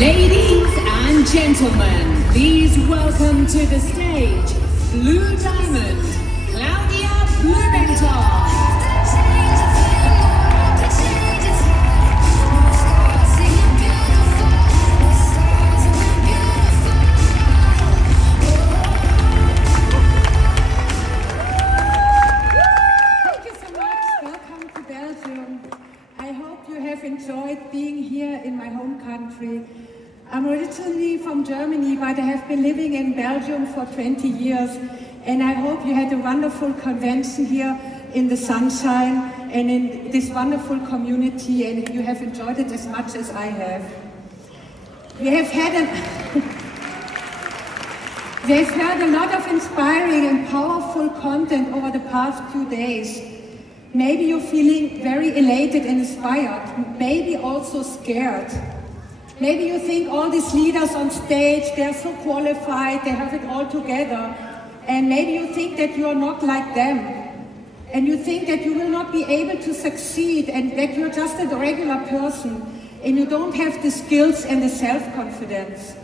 Ladies and gentlemen, please welcome to the stage Blue Diamond, Claudia Blumenthal. Enjoyed being here in my home country. I'm originally from Germany, but I have been living in Belgium for 20 years, and I hope you had a wonderful convention here in the sunshine and in this wonderful community, and you have enjoyed it as much as I have. We have heard a lot of inspiring and powerful content over the past 2 days. Maybe you're feeling very elated and inspired, maybe also scared. Maybe you think all these leaders on stage, they're so qualified, they have it all together. And maybe you think that you are not like them. And you think that you will not be able to succeed and that you're just a regular person and you don't have the skills and the self-confidence.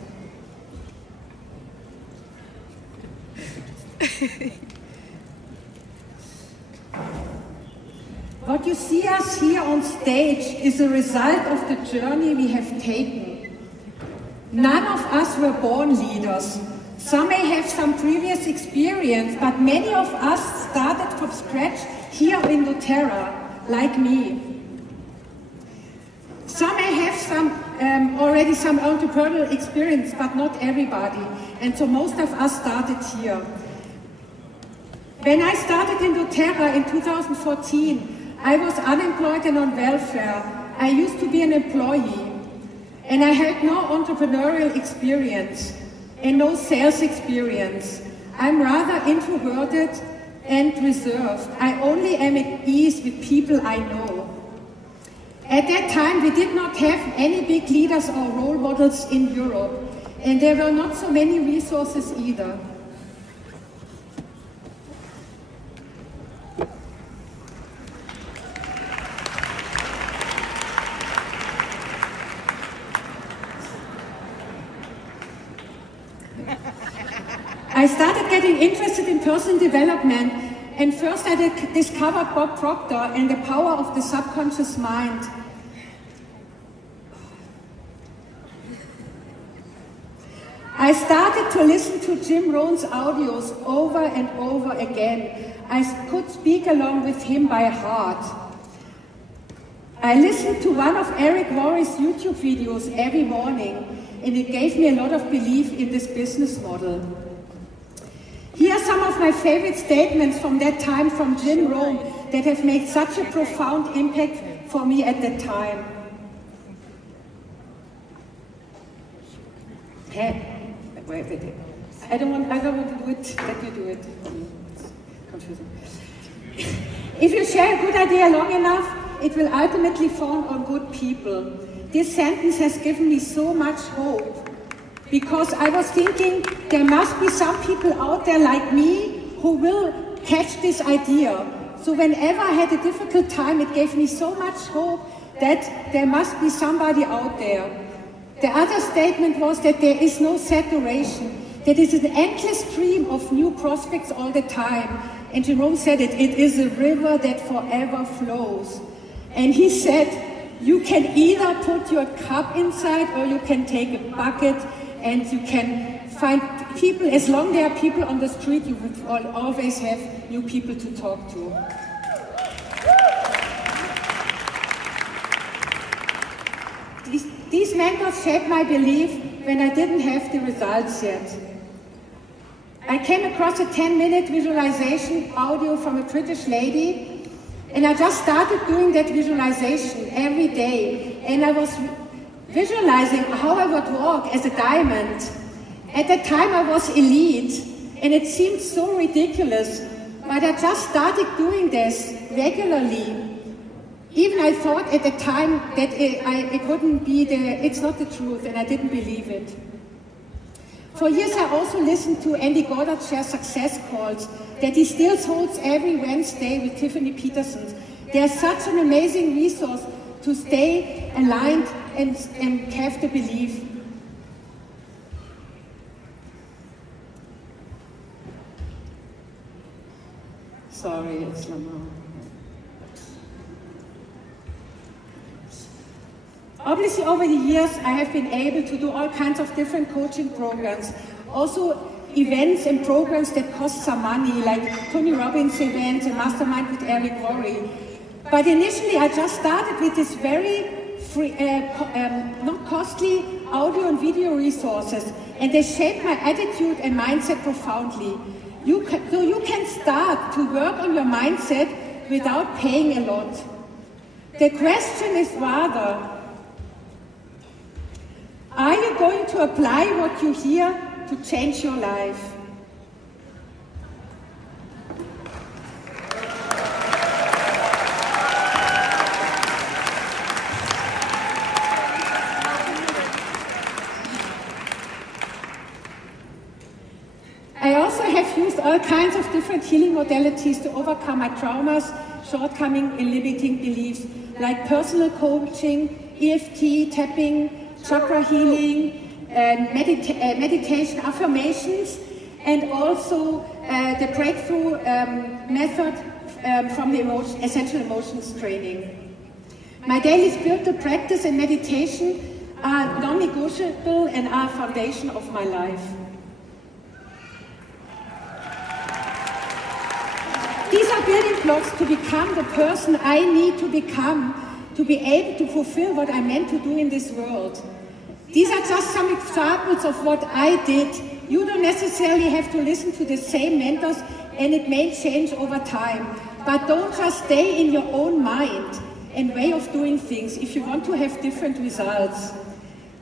What you see us here on stage is a result of the journey we have taken. None of us were born leaders. Some may have some previous experience, but many of us started from scratch here in doTERRA, like me. Some may have already some entrepreneurial experience, but not everybody. And so most of us started here. When I started in doTERRA in 2014, I was unemployed and on welfare. I used to be an employee, and I had no entrepreneurial experience and no sales experience. I'm rather introverted and reserved. I only am at ease with people I know. At that time, we did not have any big leaders or role models in Europe, and there were not so many resources either. I started getting interested in personal development, and first I discovered Bob Proctor and the power of the subconscious mind. I started to listen to Jim Rohn's audios over and over again. I could speak along with him by heart. I listened to one of Eric Worre's YouTube videos every morning, and it gave me a lot of belief in this business model. Here are some of my favorite statements from that time from Jim Rohn that have made such a profound impact for me at that time. I don't want to do it, let you do it. It's confusing. If you share a good idea long enough, it will ultimately fall on good people. This sentence has given me so much hope, because I was thinking there must be some people out there like me who will catch this idea. So whenever I had a difficult time, it gave me so much hope that there must be somebody out there. The other statement was that there is no saturation, that it is an endless stream of new prospects all the time. And Jerome said it is a river that forever flows. And he said, you can either put your cup inside or you can take a bucket, and you can find people. As long as there are people on the street, you will always have new people to talk to. These mentors shaped my belief when I didn't have the results yet. I came across a 10-minute visualization audio from a British lady, and I just started doing that visualization every day, and I was visualizing how I would walk as a diamond. At that time I was elite, and it seemed so ridiculous, but I just started doing this regularly. Even I thought at the time that it wouldn't be it's not the truth, and I didn't believe it. For years I also listened to Andy Goddard share success calls that he still holds every Wednesday with Tiffany Peterson. They are such an amazing resource to stay aligned and have the belief. Sorry, it's Lamar. Obviously, over the years, I have been able to do all kinds of different coaching programs. Also, events and programs that cost some money, like Tony Robbins events and Mastermind with Eric Worre. But initially, I just started with this very free, not costly audio and video resources, and they shaped my attitude and mindset profoundly. So you can start to work on your mindset without paying a lot. The question is rather, are you going to apply what you hear to change your life? I also have used all kinds of different healing modalities to overcome my traumas, shortcomings, and limiting beliefs, like personal coaching, EFT, tapping, chakra healing, and meditation, affirmations, and also the breakthrough method from the essential emotions training. My daily spiritual practice and meditation are non-negotiable and are a foundation of my life. These are building blocks to become the person I need to become to be able to fulfill what I'm meant to do in this world. These are just some examples of what I did. You don't necessarily have to listen to the same mentors, and it may change over time. But don't just stay in your own mind and way of doing things if you want to have different results.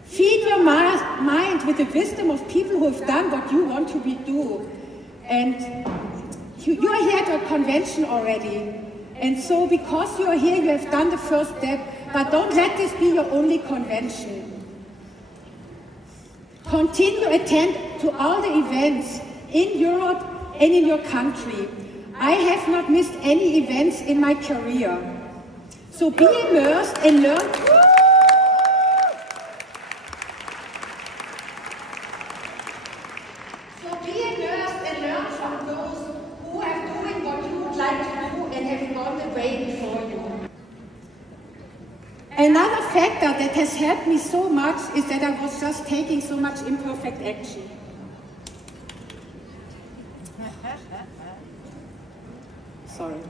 Feed your mind with the wisdom of people who have done what you want to do. And you are here at a convention already. And so because you are here, you have done the first step, but don't let this be your only convention. Continue to attend to all the events in Europe and in your country. I have not missed any events in my career. So be immersed and learn. So be immersed and learn from those who are doing what you would like to do and have gone the way before you. Another factor that has helped me so much is that I was just taking so much imperfect action. Sorry.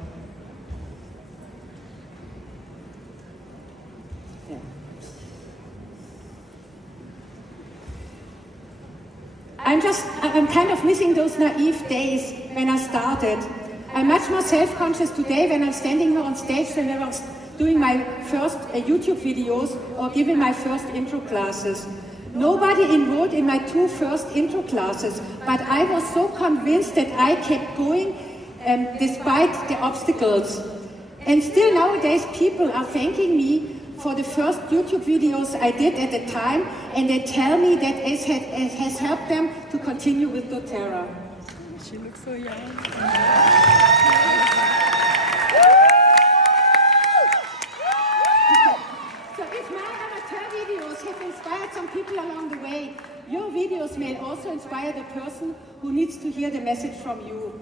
Yeah. I'm kind of missing those naive days when I started. I'm much more self-conscious today when I'm standing here on stage than when I was doing my first YouTube videos or giving my first intro classes. Nobody enrolled in my 2 first intro classes, but I was so convinced that I kept going despite the obstacles. And still nowadays people are thanking me for the first YouTube videos I did at the time, and they tell me that it has helped them to continue with doTERRA. She looks so young. So if my amateur videos have inspired some people along the way, your videos may also inspire the person who needs to hear the message from you.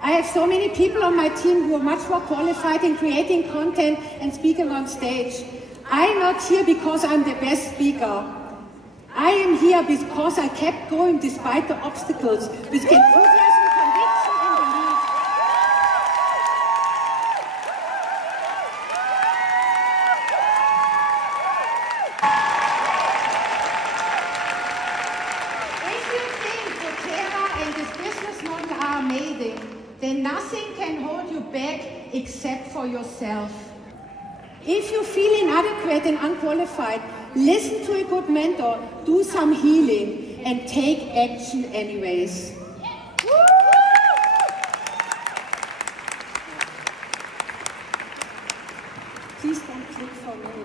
I have so many people on my team who are much more qualified in creating content and speaking on stage. I'm not here because I'm the best speaker. I am here because I kept going despite the obstacles, with enthusiasm, conviction, and belief. If you think doTERRA and this business model are amazing, then nothing can hold you back except for yourself. If you feel inadequate and unqualified, listen to a good mentor, do some healing, and take action anyways. Please don't click for me.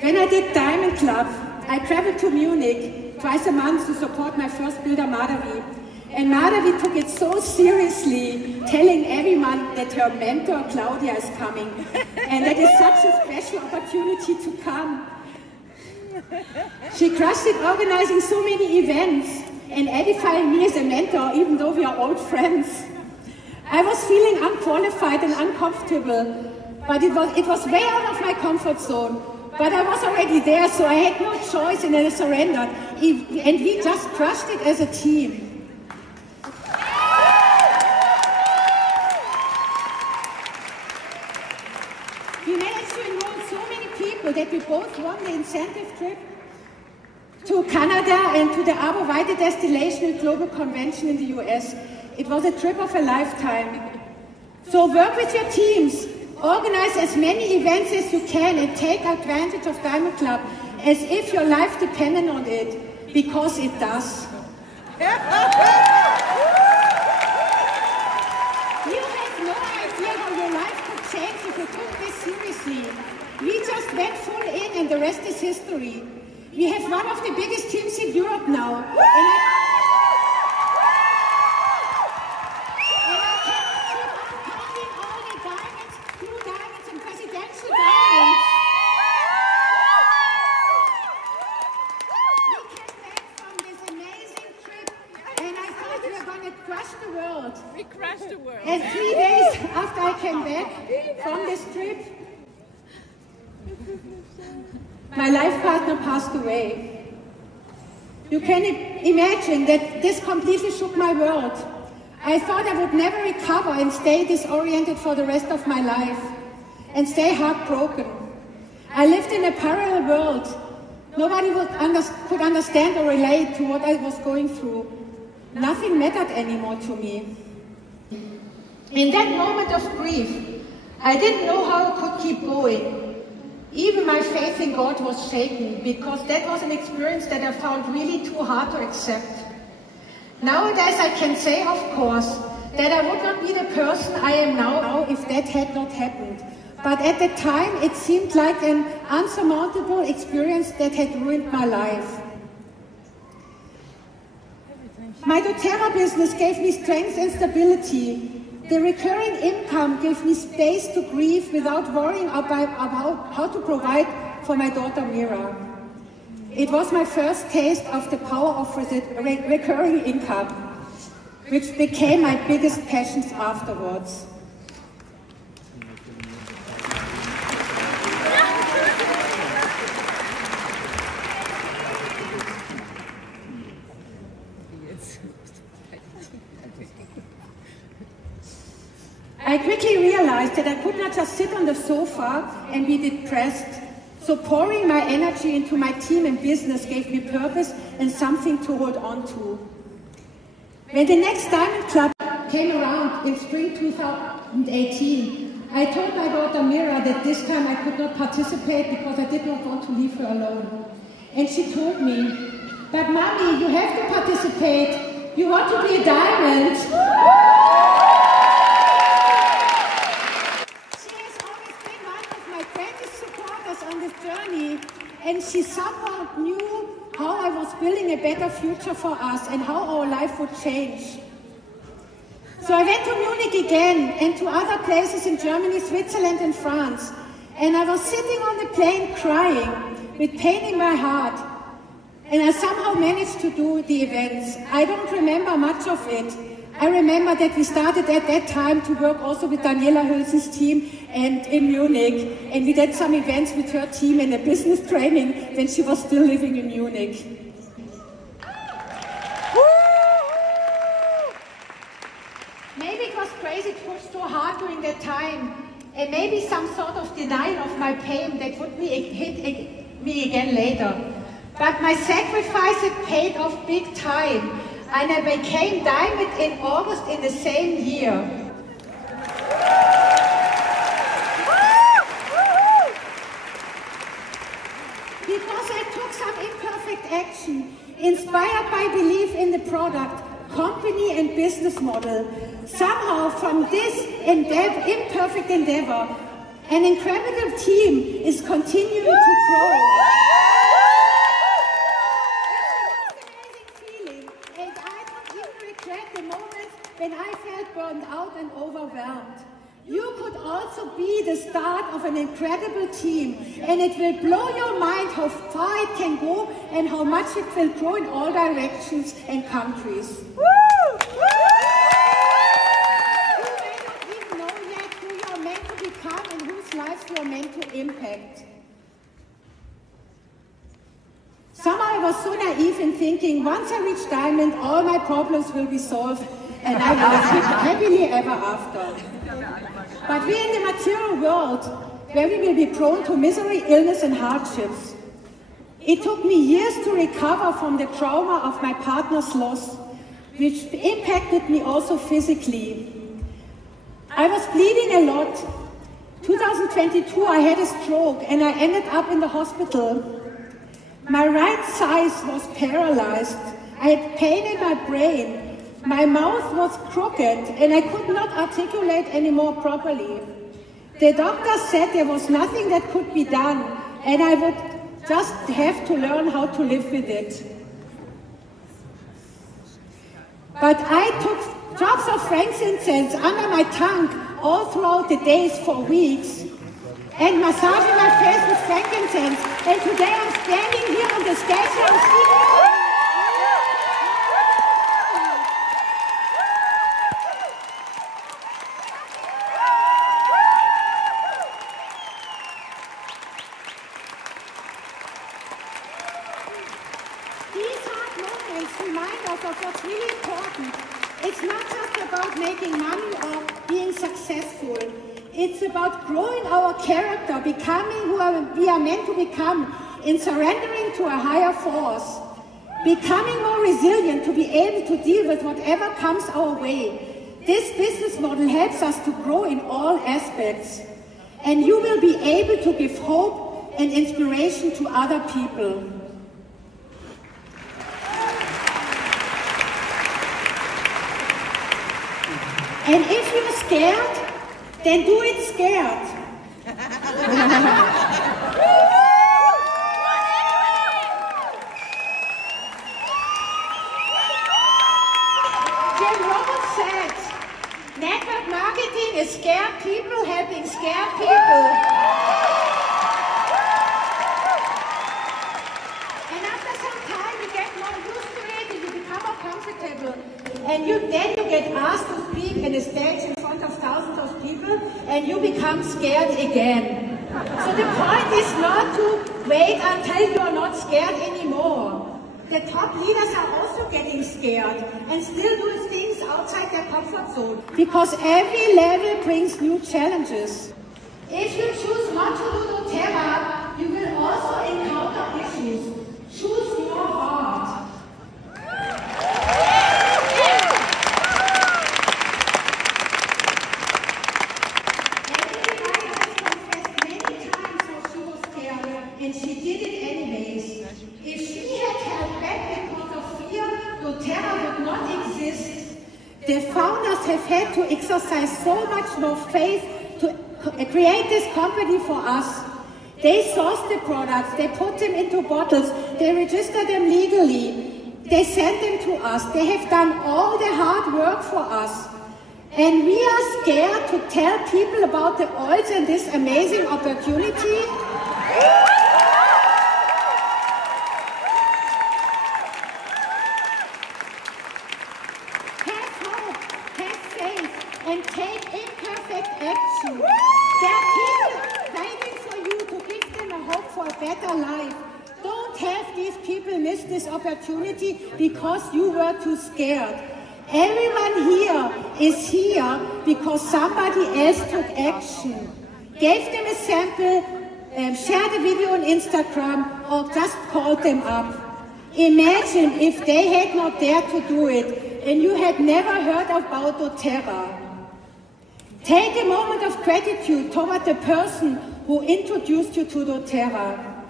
When I did Diamond Club, I traveled to Munich twice a month to support my first builder, Madhavi. And Madhavi took it so seriously, telling everyone that her mentor, Claudia, is coming. And that is such a special opportunity to come. She crushed it organizing so many events. and edifying me as a mentor, even though we are old friends. I was feeling unqualified and uncomfortable, but it was way out of my comfort zone. But I was already there, so I had no choice, and I surrendered. And we just crushed it as a team. We managed to enroll so many people that we both won the incentive trip to Canada and to the Arbor Weite Destillation Global Convention in the US. It was a trip of a lifetime. So work with your teams, organize as many events as you can, and take advantage of Diamond Club as if your life depended on it, because it does. You have no idea how your life could change if you took this seriously. We just went full in, and the rest is history. We have one of the biggest teams in Europe now. And I cannot keep on counting all the diamonds, blue diamonds, and presidential diamonds. We came back from this amazing trip, and I thought we were going to crush the world. We crashed the world. And 3 days after I came back from this trip, my life partner passed away. You can imagine that this completely shook my world. I thought I would never recover and stay disoriented for the rest of my life and stay heartbroken. I lived in a parallel world. Nobody could understand or relate to what I was going through. Nothing mattered anymore to me. In that moment of grief, I didn't know how I could keep going. Even my faith in God was shaken, because that was an experience that I found really too hard to accept. Nowadays I can say, of course, that I would not be the person I am now if that had not happened. But at the time it seemed like an unsurmountable experience that had ruined my life. My doTERRA business gave me strength and stability. The recurring income gave me space to grieve without worrying about how to provide for my daughter Mira. It was my first taste of the power of recurring income, which became my biggest passions afterwards. I quickly realized that I could not just sit on the sofa and be depressed, so pouring my energy into my team and business gave me purpose and something to hold on to. When the next Diamond Club came around in spring 2018, I told my daughter Mira that this time I could not participate because I did not want to leave her alone. And she told me, "But Mommy, you have to participate. You want to be a diamond." And she somehow knew how I was building a better future for us and how our life would change. So I went to Munich again and to other places in Germany, Switzerland and France. And I was sitting on the plane crying with pain in my heart. And I somehow managed to do the events. I don't remember much of it. I remember that we started at that time to work also with Daniela Hülsen's team and in Munich, and we did some events with her team and a business training when she was still living in Munich. Maybe it was crazy to push so hard during that time, and maybe some sort of denial of my pain that would hit me again later. But my sacrifice had paid off big time. And I became diamond in August in the same year. Because I took some imperfect action, inspired by belief in the product, company and business model. Somehow from this imperfect endeavor, an incredible team is continuing to grow. When I felt burned out and overwhelmed. You could also be the start of an incredible team, and it will blow your mind how far it can go and how much it will grow in all directions and countries. Woo! Woo! You may not even know yet who you are meant to become and whose lives you are meant to impact. Somehow I was so naive in thinking, once I reach Diamond, all my problems will be solved, and I will live happily ever after. But we're in the material world, where we will be prone to misery, illness, and hardships. It took me years to recover from the trauma of my partner's loss, which impacted me also physically. I was bleeding a lot. 2022, I had a stroke, and I ended up in the hospital. My right side was paralyzed. I had pain in my brain. My mouth was crooked and I could not articulate anymore properly. The doctor said there was nothing that could be done and I would just have to learn how to live with it. But I took drops of frankincense under my tongue all throughout the days for weeks and massaging my face with frankincense, and today I'm standing here on the stage and I'm speaking. Remind us of what's really important. It's not just about making money or being successful. It's about growing our character, becoming who we are meant to become, in surrendering to a higher force, becoming more resilient to be able to deal with whatever comes our way. This business model helps us to grow in all aspects, and you will be able to give hope and inspiration to other people. And if you're scared, then do it scared. Jim Rohn said, network marketing is scared people helping scared people. And after some time, you get more used to it and you become more comfortable. And then you get asked to speak in a stage in front of thousands of people, and you become scared again. So the point is not to wait until you are not scared anymore. The top leaders are also getting scared and still do things outside their comfort zone. Because every level brings new challenges. If you choose not to do doTERRA, you will also encounter issues. Choose your heart. And she did it anyways. If she had held back because of fear, doTERRA would not exist. The founders have had to exercise so much more faith to create this company for us. They sourced the products, they put them into bottles, they registered them legally, they sent them to us, they have done all the hard work for us. And we are scared to tell people about the oils and this amazing opportunity. And take imperfect action. There are people waiting for you to give them a hope for a better life. Don't have these people miss this opportunity because you were too scared. Everyone here is here because somebody else took action. Gave them a sample, shared a video on Instagram, or just called them up. Imagine if they had not dared to do it and you had never heard about doTERRA. Take a moment of gratitude toward the person who introduced you to doTERRA.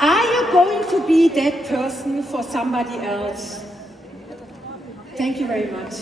Are you going to be that person for somebody else? Thank you very much.